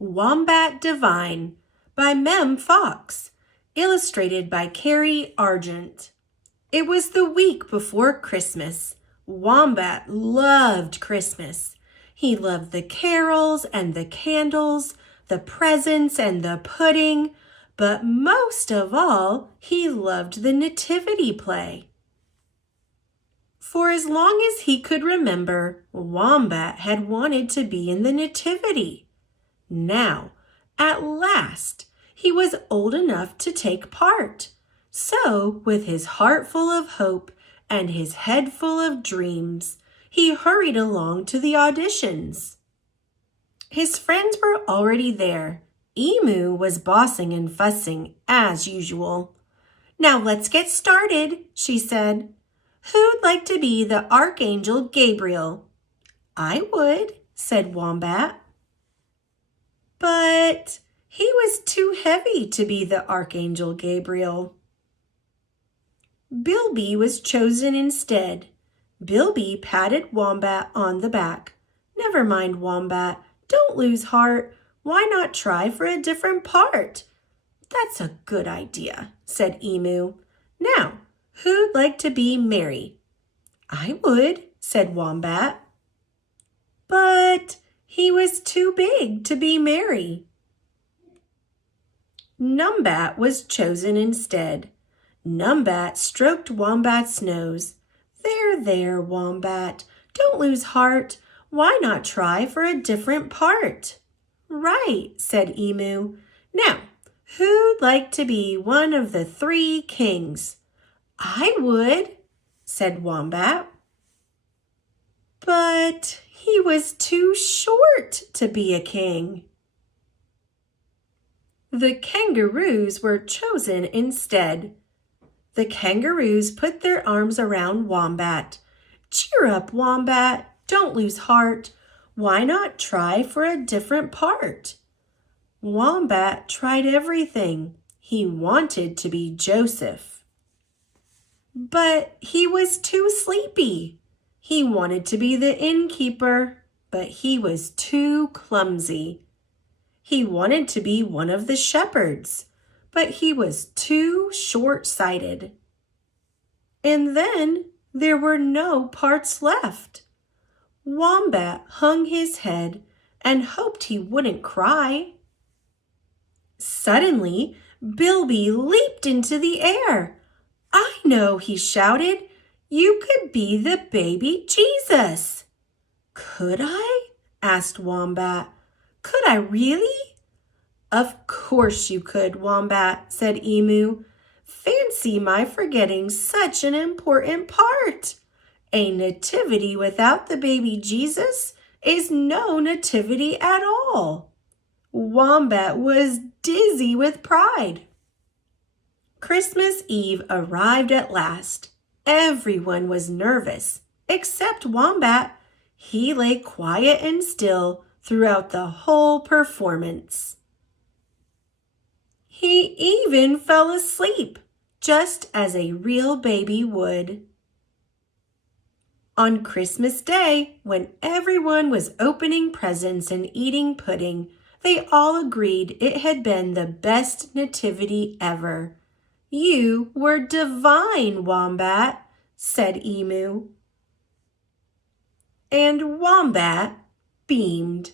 Wombat Divine by Mem Fox, illustrated by Kerry Argent. It was the week before Christmas. Wombat loved Christmas. He loved the carols and the candles, the presents and the pudding, but most of all, he loved the Nativity play. For as long as he could remember, Wombat had wanted to be in the Nativity. Now, at last, he was old enough to take part. So, with his heart full of hope and his head full of dreams, he hurried along to the auditions. His friends were already there. Emu was bossing and fussing as usual. "Now let's get started," she said. "Who'd like to be the Archangel Gabriel?" "I would," said Wombat. But he was too heavy to be the Archangel Gabriel. Bilby was chosen instead. Bilby patted Wombat on the back. "Never mind, Wombat. Don't lose heart. Why not try for a different part?" "That's a good idea," said Emu. "Now, who'd like to be Mary?" "I would," said Wombat. But he was too big to be Mary. Numbat was chosen instead. Numbat stroked Wombat's nose. There, Wombat. Don't lose heart. Why not try for a different part?" "Right," said Emu. "Now, who'd like to be one of the 3 kings?" "I would," said Wombat. But he was too short to be a king. The kangaroos were chosen instead. The kangaroos put their arms around Wombat. "Cheer up, Wombat. Don't lose heart. Why not try for a different part?" Wombat tried everything. He wanted to be Joseph. But he was too sleepy. He wanted to be the innkeeper, but he was too clumsy. He wanted to be one of the shepherds, but he was too short-sighted. And then there were no parts left. Wombat hung his head and hoped he wouldn't cry. Suddenly, Bilby leaped into the air. "I know," he shouted. "You could be the baby Jesus." "Could I?" asked Wombat. "Could I really?" "Of course you could, Wombat," said Emu. "Fancy my forgetting such an important part. A nativity without the baby Jesus is no nativity at all." Wombat was dizzy with pride. Christmas Eve arrived at last. Everyone was nervous, except Wombat. He lay quiet and still throughout the whole performance. He even fell asleep, just as a real baby would. On Christmas Day, when everyone was opening presents and eating pudding, they all agreed it had been the best nativity ever. "You were divine, Wombat," said Emu. And Wombat beamed.